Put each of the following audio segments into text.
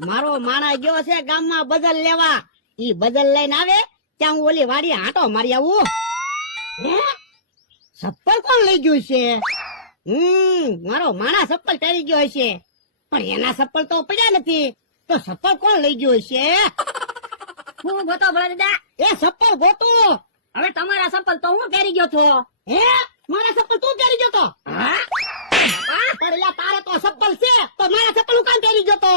મારો માણા ગયો છે ગામમાં બદલ લેવા. ઈ બદલ લઈને આવે ત્યાં હું ઓલી વાડી આંટો મારી આવું. હે? ચપ્પલ કોણ લઈ ગયું છે? મારો માણા ચપ્પલ પહેરી ગયો છે, પણ એના ચપ્પલ તો પડ્યા નથી. તો ચપ્પલ કોણ લઈ ગયું છે? હું ગોતો ભલા દાદા. એ ચપ્પલ ગોતો. હવે તમારા ચપ્પલ તો હું પહેરી ગયો છો. હે? મારા ચપ્પલ તું પહેરી ગયો તો? હા પણ એલા તારે તો ચપ્પલ છે તો મારા ચપ્પલ હું કામ પહેરી ગયો તો?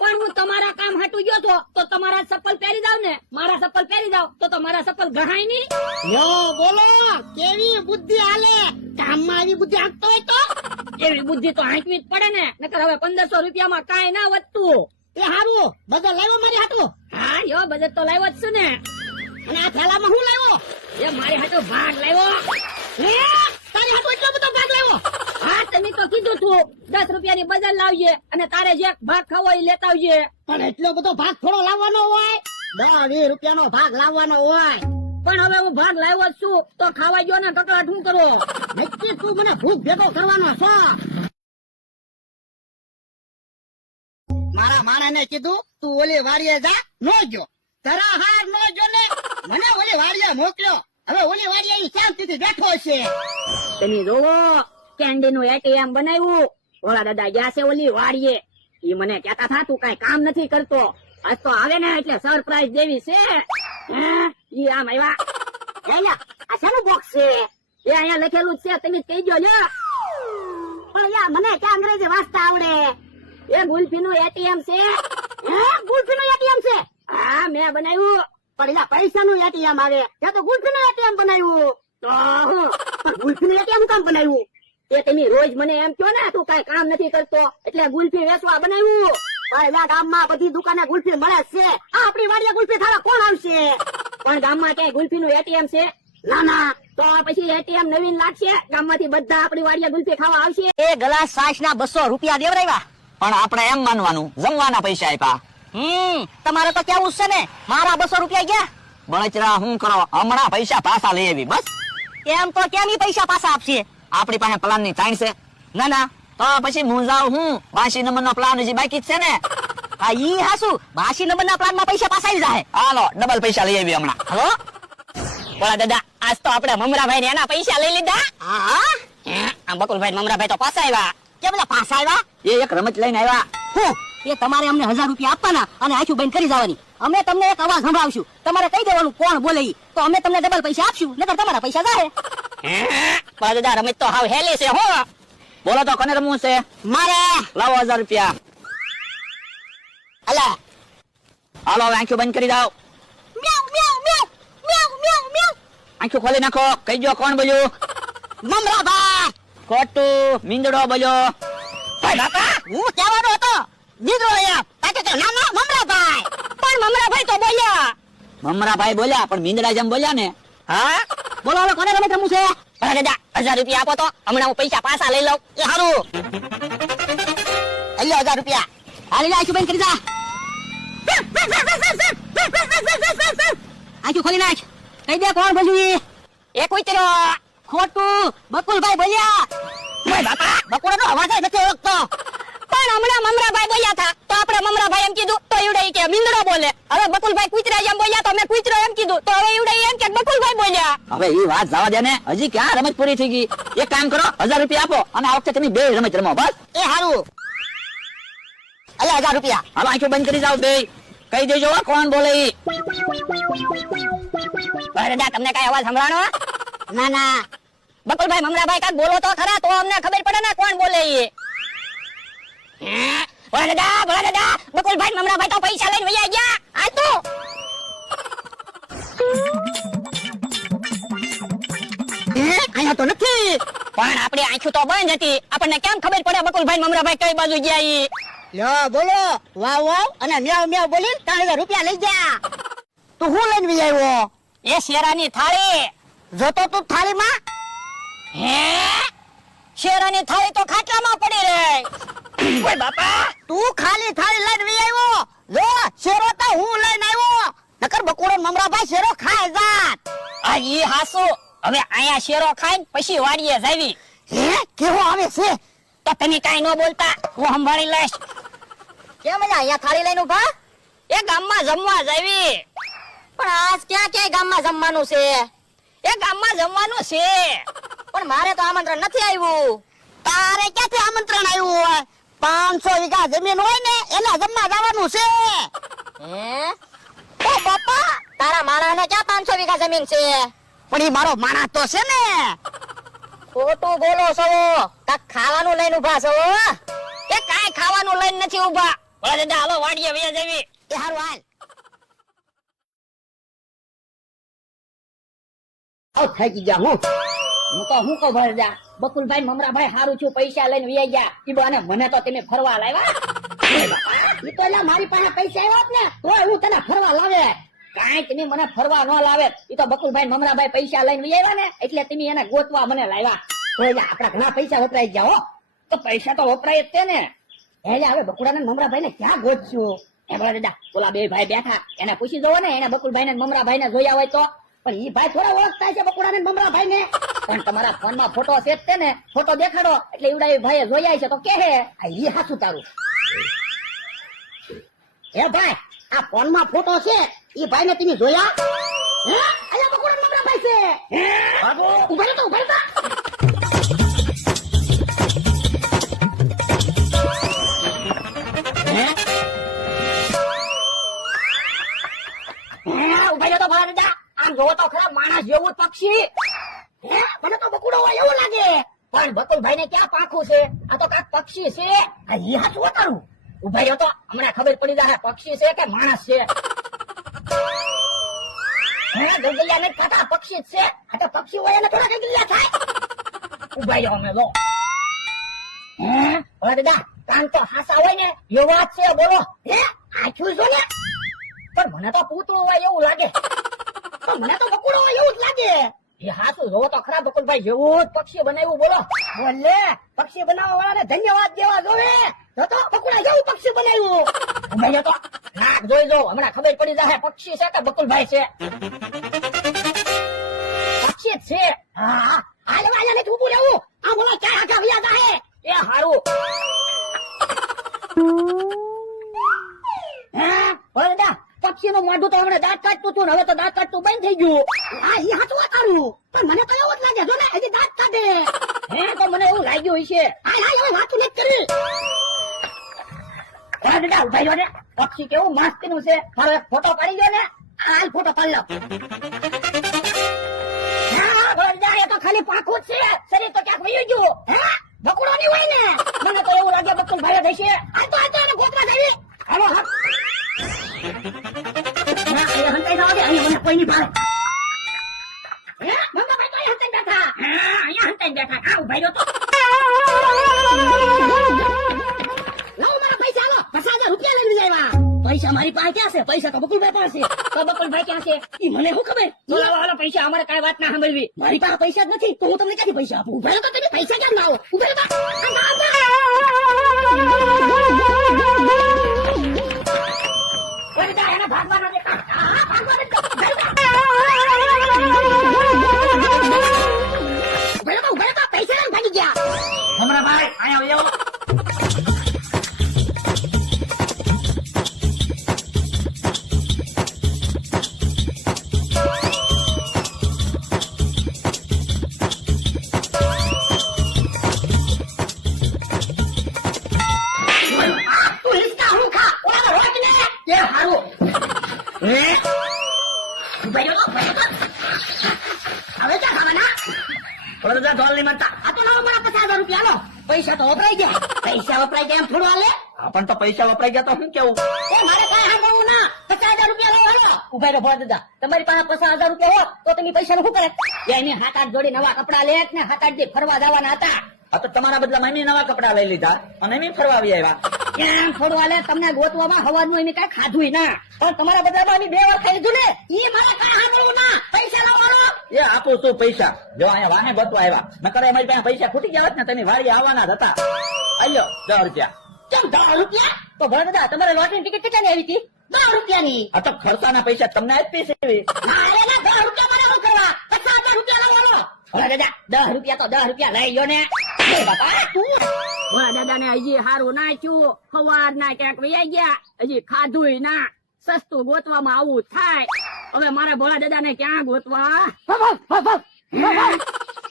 પણ હું તમારા કામ હાટું ગયો છો તો તમારા ચપ્પલ પહેરી જાવ ને. મારા ચપ્પલ પહેરી જાવ તો મારા ચપ્પલ ગહાય નહીં. યો બોલો, કેવી બુદ્ધિ હાલે? કામમાં આવી બુદ્ધિ હાંકતો હોય તો? એવી બુદ્ધિ તો હાંકવી જ પડે ને, નકર હવે 1500 રૂપિયામાં કાંઈ ના વધતું. એ હારું બદલ લાવ્યો મારી હાટુ? હા યો બજેટ તો લાવ્યો જ છું ને. અને આ થેલામાં હું લાવ્યો? એ મારી હાટુ ભાગ લાવ્યો. હે? તારી હાટુ એટલો બધો ભાગ લાવ્યો? હા તમે તો કીધું તું 10 રૂપિયાની બજાર લાવજે અને તારે જે ભાગ ખાવો એ લેતા આવજે. પણ એટલો બધો ભાગ થોડો લાવવાનો હોય? 10-20 રૂપિયાનો ભાગ લાવવાનો હોય. પણ હવે હું ભાગ લાવ્યો જ છું તો ખાવા ગયો ને કકડાટ શું કરો? નક્કી તું મને ભૂખ ભેગો કરવાનો છો. મારા માણાને કીધું તું ઓલી વાડીએ જા, નો ગયો. તારા હાર નો ગયો ને મને ઓલી વાડીએ મોકલ્યો. હવે ઓલી વાડીએ ઈ શાંતિથી બેઠો છે. તમે જોવો કેન્ડી નું એટીએમ બનાવ્યું. ઓલા દાદા ગયા છે ઓલી વાડીએ. ઈ મને કહેતા હતા તું કઈ કામ નથી કરતો, આજ તો આવે ને એટલે સરપ્રાઈઝ દેવી છે. હે? ઈ આમ આવ્યા. એલા આ શાનું બોક્સ છે? એ અહીંયા લખેલું જ છે, તમે જ કહી દો લ્યો. પણ યાર મને ક્યાં અંગ્રેજી વાંચતા આવડે? એ ગુલ્ફી નું એટીએમ છે. હે? ગુલ્ફીનું એટીએમ છે? હા મેં બનાવ્યું. પણ એલા પૈસાનું એટીએમ આવે, ત્યાં તો ગુલ્ફીનું એટીએમ બનાવ્યું. તો હું પણ ગુલ્ફીનું એટીએમ કામ બનાવ્યું? એ તમે રોજ મને એમ કહો ને તું કઈ કામ નથી કરતો એટલે ગુલ્ફી વેચવા બનાવ્યું. ભાઈ ગામમાં બધી દુકાને ગુલ્ફી મળે છે, આ આપણી વાડીએ ગુલ્ફી ખાવા કોણ આવશે? પણ ગામમાં ક્યાંય ગુલ્ફી નું એટીએમ છે? ના ના. તો પછી એટીએમ નવીન લાગશે, ગામમાંથી બધા આપણી વાડીએ ગુલ્ફી ખાવા આવશે. એ ગ્લાસ છાશ ના 200 રૂપિયા દેવરાવ્યા. પણ આપણે એમ માનવાનું જમવાના પૈસા આપ્યા. તમારે તો કેવું છે ને, મારા 200 રૂપિયા ગયા. બળચરા હું કરો, હમણાં પૈસા પાછા લઈ આવી બસ. એમ તો કેમ ઈ પૈસા પાછા આપશે? આપણી પાસે પ્લાન ની ચાણ છે. ના ના, તો પછી હું જાઉં હું 82 નંબર નો પ્લાન હજી બાકી જ છે ને. આ ઈ હાસુ 82 નંબરના પ્લાનમાં પૈસા પાછા આવી જાય. હાલો ડબલ પૈસા લઈ આવી હમણાં. હલો બોલા દાદા આજ તો આપણે મમરાભાઈ ને એના પૈસા લઈ લીધા. હા આ બકુલભાઈ મમરાભાઈ તો પાછા આવ્યા. કેમ બધા પાછા આવ્યા? એ એક રમત લઈને આવ્યા. હું એ તમારે અમને 1000 રૂપિયા આપવાના અને આખું બંધ કરી જવાની. અમે તમને એક અવાજ સંભળાવશું, તમારે કહી દેવાનું કોણ બોલે ઈ. તો અમે તમને ડબલ પૈસા આપશું, નકર તમારા પૈસા જાય. બોલા દાદા રમત તો હાવ હેલી છે હો. બોલો તો કોને રમવું છે? મારે લાવો 1000 રૂપિયા. અલા હાલો હવે આંખો બંધ કરી દો. મ્યાઉ મ્યાઉ મ્યાઉ મ્યાઉ મ્યાઉ મ્યાઉ. આંખો ખોલી નાખો. કહી દો કોણ બોલ્યું? મમરાભાઈ. ખોટું. મીંદડો બોલ્યો. ભાઈ બાપા, હું કહેવાનો હતો દીધો અહીંયા. તાકે કે ના ના મમરાભાઈ. પણ મમરાભાઈ તો બોલ્યા. મમરાભાઈ બોલ્યા પણ મીંદડા જેમ બોલ્યા ને. હા બોલો હવે કોને રમત રમવું છે? બોલા દાદા 1000 રૂપિયા આપો તો હમણાં હું પૈસા પાછા લઈ લઉં. એ હારું. અલ્યો 1000 રૂપિયા. હાલી આખું બંધ કરી જા. આખું ખોલી નાખ. કહી દે કોણ બોલ્યું ઈ. એ કૂતરો. ખોટું. બકુલભાઈ બોલ્યા. ભાઈ બાપા બકુલનો અવાજ જ નથી ઓળખતો. પણ હમણાં મમરાભાઈ બોલ્યા હતા તો આપણે મમરાભાઈ એમ કીધું તો ઈવડે કે મીંદડો બોલે. હવે બકુલભાઈ કૂતરા એમ બોલ્યા તો મેં કૂતરો એમ કીધું તો હવે ઈવડે એમ કે બકુલભાઈ બોલ્યા. હવે એ વાત જવા દે ને, હજી ક્યાં રમત પૂરી થઈ ગઈ. એક કામ કરો 1000 રૂપિયા આપો અને આ વખતે તમે બે રમત રમો બસ. એ હારું. અલ્યા 1000 રૂપિયા. હાલો આંખો બંધ કરી જાવ બે. કહી દેજો હો કોણ બોલે ઈ. ભાઈ દાદા તમને કઈ અવાજ સંભળાણો? ના ના. બકુલભાઈ મમરાભાઈ કાક બોલો તો ખરા તો અમને ખબર પડે ને કોણ બોલે ઈ. બોલા દાદા બકુલભાઈ મમરાભાઈ તો પૈસા લઈને વયા ગયા. આ તો અહીંયા તો નથી. પણ આપણી આંખો તો બંધ હતી, આપણને કેમ ખબર પડે બકુલભાઈ મમરાભાઈ કઈ બાજુ ગયા ઈ. લ્યો બોલો, વાવ વાવ અને મ્યાવ મ્યાવ બોલી 3000 રૂપિયા લઈ જા. તું હું લઈને વી આવ્યો? એ શેરાની થાળી. જોતો તું થાળીમાં? હે શેરાની થાળી તો ખાટલામાં પડી રહી. ઓય બાપા તું ખાલી થાળી લઈને વી આવ્યો. જો શેરો તો હું લઈને આવ્યો, નકર બકુડો મમરાભાઈ શેરો ખાય જાત. આ ઈ હાસુ. હવે આયા શેરો ખાઈને પછી વાડીએ જાવી. હે કેવો આવે છે? તો તમે કાઈ ન બોલતા, હું સંભાળી લઈશ. કેમ અહીંયા થાળી લઈને ઉભા? એ ગામમાં જમવા જાવી. પણ આજ ક્યાં ગામમાં જમવાનું છે? એ ગામમાં જમવાનું છે. પણ મારે તો આમંત્રણ નથી આવ્યું. તારે ક્યાંથી આમંત્રણ આવ્યું હોય? 500 વીઘા જમીન હોય ને એના જમવા જવાનું છે. હે? ઓ બાપા, તારા માણાને ક્યાં 500 વીઘા જમીન છે? પણ ઈ મારો માણસ તો છે ને. ખોટું બોલો છો. કાક ખાવાનું લઈને ઉભા છો. એ કાંઈ ખાવાનું લઈને નથી ઊભા. ભોળા દાદા હાલો વાડીએ વયા જાવી. એ હારું હાલ. થાકી ગયા હું તો હું કહું ભોળા દાદા, બકુલભાઈ મમરાભાઈ હારું છું, પૈસા લઈને વયા ગયા. ઈ બહાને મને તો તમે ફરવા લાવ્યા. ઈ તો એટલે મારી પાસે પૈસા આવ્યા ને તોય હું તને ફરવા લાવે. કાંઈ તમે મને ફરવા ન લાવે. ઈ તો બકુલભાઈ મમરાભાઈ પૈસા લઈને વયા આવ્યા ને એટલે તમે એને ગોતવા મને લાવ્યા. તો એટલે આપડા ઘણા પૈસા વપરાઈ ગયા હો. તો પૈસા તો વપરાય જ છે ને. એટલે હવે બકુડા ને મમરાભાઈ ને ક્યાં ગોતશું? એ ભોળા દાદા, ઓલા બે ભાઈ બેઠા એને પૂછી દો ને, એને બકુલભાઈ ને મમરાભાઈ ને જોયા હોય તો. પણ ઈ ભાઈ થોડા ઓળખતા છે બકુડા ને મમરાભાઈ ને. પણ તમારા ફોન માં ફોટો છે જ તે ને, ફોટો દેખાડો એટલે એવડા એ ભાઈએ જોયા છે તો કે હે. આ ઈ હાચું તારું. એ ભાઈ, આ ફોન માં ફોટો છે ઈ ભાઈ ને તમે જોયા? હે? અહીંયા બકુડા ને મમરાભાઈ છે. હે? ઉભા રહો તો ઉભા રહો. ઉભા રહ્યો તો ભોળા દાદા, આમ જોવો તો ખરા માણસ જેવું જ પક્ષી. હે? મને તો બકુડો હોય એવું લાગે. પણ બકુલભાઈ ને ક્યાં પાંખું છે? આ તો કાંઈક પક્ષી છે. આ ઈ હાચું તારું. ઉભા રહ્યો તો હમણાં ખબર પડી જાય પક્ષી છે કે માણસ છે. હે, ગગલિયા નથી થતા, પક્ષી જ છે. આ તો પક્ષી હોય એને થોડા કઈ ગિલ્લા થાય. ઉભા રહ્યો અમે લો. હે, ભોળા દાદા, કાન તો હાસા હોય ને એવા જ છે, બોલો. હે? આછું જો ને. પણ મને તો પૂતળું હોય એવું લાગે. પણ મને તો બકુડો હોય એવું જ લાગે. એ હાસું જોવો તો ખરા, બકુલભાઈ જેવું જ પક્ષી બનાવ્યું, બોલો. બોલે, પક્ષી બનાવવા વાળાને ધન્યવાદ દેવા જોવે. તો બકુડા જેવું પક્ષી બનાવ્યું. ઉભા રહ્યો તો નાક જોઈ જો, હમણાં ખબર પડી જાય પક્ષી છે કે બકુલભાઈ છે. પક્ષી જ છે. હા, હાલ વાળા ને ઊભું રહેવું. આ બોલો ક્યાં આગા વ્યા જાહે. એ હારું. હે? ભોળા દાદા, પક્ષીનું મોઢું તો હમણાં દાંત કાઢતું હતું ને હવે તો દાંત કાઢતું બંધ થઈ ગયું. હા, ઈ હાચું તારું. પણ મને તો એવું જ લાગે જો ને હજી દાંત કાઢે. હે, તો મને એવું લાગ્યું હશે. હાલ હાલ હવે વાતું નથી કરી. ભોળા દાદા ઉભા રહ્યો ને, પક્ષી કેવું મસ્તીનું છે. મારો એક ફોટો પાડી દો ને. હાલ ફોટો પાડી લો. હા, ભોળા દાદા, એ તો ખાલી પાંખું જ છે, શરીર તો ક્યાંક વયું ગયું. હે? બકુડો ની હોય ને. મને તો એવું લાગે બકુલભાઈ જ હશે. આ તો એને ગોતવા જાવી. હાલો હા. અહીંયા હંતાઈ જવા દે. અહીંયા મને કોઈ નહીં ભાળે. હે? મંગાભાઈ તો અહીંયા હંતાઈ બેઠા. હા, અહીંયા હંતાઈને બેઠા. હા, ઉભા રહ્યો તો. લાવો મારા પૈસા આલો. 50,000 રૂપિયા લઈને આવ્યા. પૈસા મારી પાસે ક્યાં છે? પૈસા તો બકુલભાઈ પાસે. તો બકુલભાઈ ક્યાં છે? ઈ મને શું ખબર? તો લાવો હાલો પૈસા, અમારે કાંઈ વાત ના સાંભળવી. મારી પાસે પૈસા જ નથી તો હું તમને ક્યાંથી પૈસા આપું? ઉભા રહો તો તમે પૈસા કેમ ના આવો? ઉભા રહો તો. ભોળા દાદા, એને ભાગવા ન દેતા. હા, ભાગવા દે. ઉભા રહો તો. પૈસા લઈને ભાગી ગયા. મમરાભાઈ, અહીંયા આવો. તું હિસકા હું ખા. ઓલા રોજ ને. એ હારું. હે? ઉભા રહો તો. હવે ક્યાં ખાવાના? ભોળા દાદા, ઢોલ નહીં મારતા. આ તો લાવો મારા 50,000 રૂપિયા લો. પૈસા તો વપરાઈ ગયા. પૈસા વપરાઈ ગયા એમ થોડું હાલે? પણ તો પૈસા વપરાઈ ગયા તો શું કેવું? એ મારે કાંઈ સાંભળવું ના. 50,000 રૂપિયા લો હાલો. ઉભા રહ્યો ભોળા દાદા, તમારી પાસે 50,000 રૂપિયા હોત તો તમે પૈસા નું શું કરે? એની 7-8 જોડી નવા કપડા લે ને 7-8 દી ફરવા જવાના હતા. આ તો તમારા બદલામાં એમ નવા કપડા લઈ લીધા અને એમ ફરવા આવી આવ્યા. કેમ ફરવા લે? તમને ગોતવામાં હવાનું એમ કઈ ખાધું ના. પણ તમારા બદલામાં અમે 2 વાર ખાઈ લીધું ને. ઈ મારે કાંઈ સાંભળવું ના. પૈસા લો મારો. એ આપું છું પૈસા. જો અહીંયા વાહે ગોતવા આવ્યા. નકર અમારી પાસે પૈસા ખૂટી ગયા હોત ને તેની વાડી આવવાના જ હતા. આયો 10 રૂપિયા. કેમ 10 રૂપિયા? તો ભોળા દાદા, તમારે લોટરીની ટિકિટ કેટલાની આવી હતી? 10 રૂપિયાની. આ તો ખર્ચાના પૈસા તમને આપી છે. ના રે ના, 10 રૂપિયા મારે શું કરવા? 50,000 રૂપિયા લાવો હાલો. ભોળા દાદા, 10 રૂપિયા તો 10 રૂપિયા લઈ ગયો ને. એ બાપા તું ભોળા દાદા ને હજી હારું નાખ્યું, સવાર ના ક્યાંક વયા ગયા, હજી ખાધુંય ના, સસ્તું ગોતવામાં આવું થાય. હવે મારે ભોળા દાદા ને ક્યાં ગોતવા?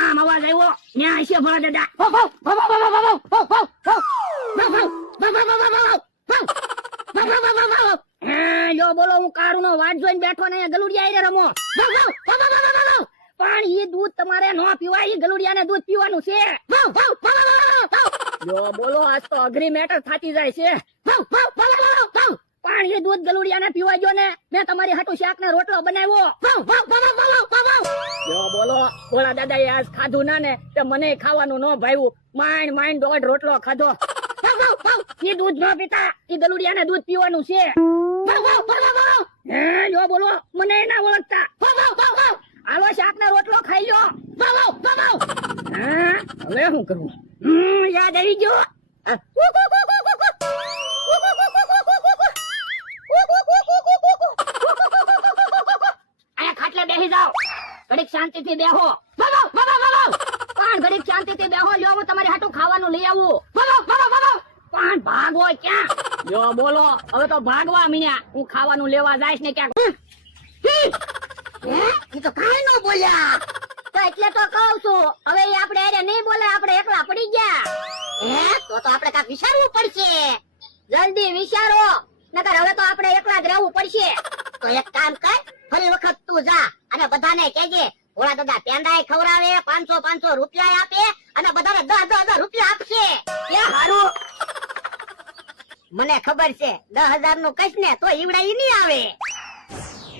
આમ અવાજ આવ્યો, ન્યા છે ભોળા દાદા. જો બોલો, હું કારું નો વાટ જોઈને બેઠો ને ગલુડિયા આઈને રમો. પણ ઈ દૂધ તમારે ન પીવાય, ઈ ગલુડિયા ને દૂધ પીવાનું છે. જો બોલો, આજ તો અઘરી મેટર થતી જાય છે. પણ ઈ દૂધ ગલુડિયા ને પીવા જો ને, મેં તમારી હાટુ શાક ને રોટલો બનાવ્યો. જો બોલો, ભોળા દાદા એ આજ ખાધું ના ને તે મને ખાવાનું ન ભાવ્યું. માંડ માંડ દોઢ રોટલો ખાધો. ઈ દૂધ ન પીતા, ઈ ગલુડિયા ને દૂધ પીવાનું છે. જો બોલો, મને ના ઓળખતા. હાલો, શાક ને રોટલો ખાઈ લો. હવે શું કરવું? યાદ આવી ગયો. અહીંયા ખાટલે બેસી જાઓ, ઘડીક શાંતિથી બેહો. પણ ઘડીક શાંતિથી બેહો, લ્યો હું તમારી હાટું ખાવાનું લઈ આવું. પણ ભાગો ક્યાં? જો બોલો, હવે તો ભાગવા મીન્યા. હું ખાવાનું લેવા જઈશ ને ક્યાંક. એ તો કાંઈ ન બોલ્યા. તો એટલે તો કહું છું, હવે ઈ આપણે હારે નહીં બોલે, આપણે એકલા પડી ગયા. તો આપણે કાંઈક વિચારવું પડશે. જલ્દી વિચારો, નકર હવે તો આપણે એકલા જ રહેવું પડશે. તો એક કામ કર, ફરી વખત તું જા અને બધાને કહેજે ભોળા દાદા પેંડાય ખવડાવે, 500 રૂપિયા આપે અને બધાને 10,000 રૂપિયા આપશે. એ હારું. મને ખબર છે 10,000 નું કઈશ ને તો ઈવડા ઈ નહીં આવે.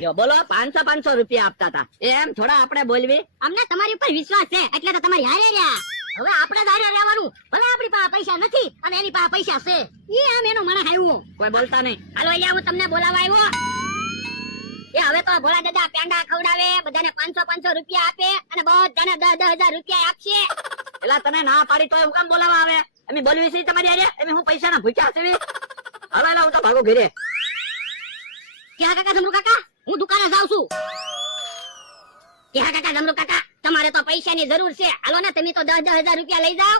જો બોલો, 500 રૂપિયા આપતા હતા, એમ થોડા આપણે બોલવી? અમને તમારી ઉપર વિશ્વાસ છે એટલે તો તમારી હારે રહ્યા. હવે આપણે જ હારે રહેવાનું. ભલે આપણી પાસે પૈસા નથી અને એની પાસે પૈસા છે. ઈ આમ એનો મને આવ્યો. કોઈ બોલતા નહીં. હાલો અહીંયા હું તમને બોલાવા આવ્યો. એ હવે તો ભોળા દાદા પેંડા ખવડાવે, બધાને 500 રૂપિયા આપે અને બધાને 10,000 રૂપિયા આપશે. એલા તને ના પાડી તો હું કામ બોલાવા આવે? અમે બોલવી છે તમારી હારે? અમે હું પૈસા ના ભૂખ્યા છે? હવે એલા હું તો ભાગો ઘરે. ક્યાં કાકા જમરૂ કાકા, હું દુકાને જાઉં છું. ક્યાં કાકા જમરૂ કાકા, તમારે તો પૈસાની જરૂર છે. હાલો ને, તમે તો 10,000 રૂપિયા લઈ જાઓ.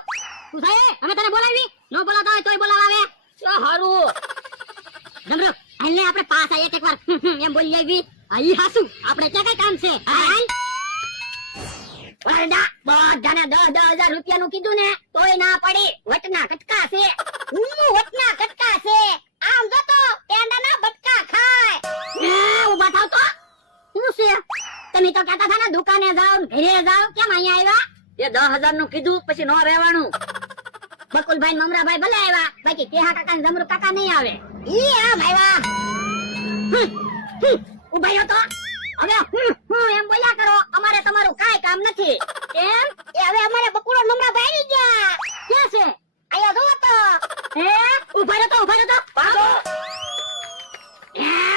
તું સાહેબ, અમે તને બોલાવી? ન બોલાતા હોય તોય બોલાવા આવે. હારું. જમરૂ, હાલ ને આપણે પાસ આવીએ એક વાર એમ બોલી આવી. આઈ હાસુ, આપણે ક્યાં કઈ કામ છે? હાલ. બધાને 10,000 રૂપિયા નું કીધું ને તોય ના પડી. વટના કટકા છે. વટના કટકા છે. આમ જો તો પેંડાના બટકા ખાય. ઉભા થાવ તો. શું છે? તમે તો કહેતા હતા ને દુકાને જાઓ ને ઘરે જાઓ, કેમ અહીંયા આવ્યા? એ 10,000 નું કીધું પછી નો રહેવાનું. બકુલભાઈ ને મમરાભાઈ ભલે આવ્યા, બાકી કેહા કાકા ને જમરૂ કાકા નહીં આવે. ઈ આમ આવ્યા. ઉભા રહ્યો તો. હવે એમ બોલ્યા કરો, અમારે તમારું કાંઈ કામ નથી. કેમ? એ હવે અમારે બકુડો નમરા ભાઈ ગયા. ક્યાં છે? આયા જોવો તો. હે, ઉભા રહ્યો તો, ઉભા રહ્યો તો. ભાગો.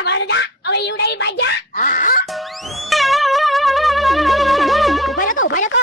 વરદા, હવે ઈવડાઈ બાજા. હા. ઉભા રહ્યો તો, ઉભા રહ્યો તો.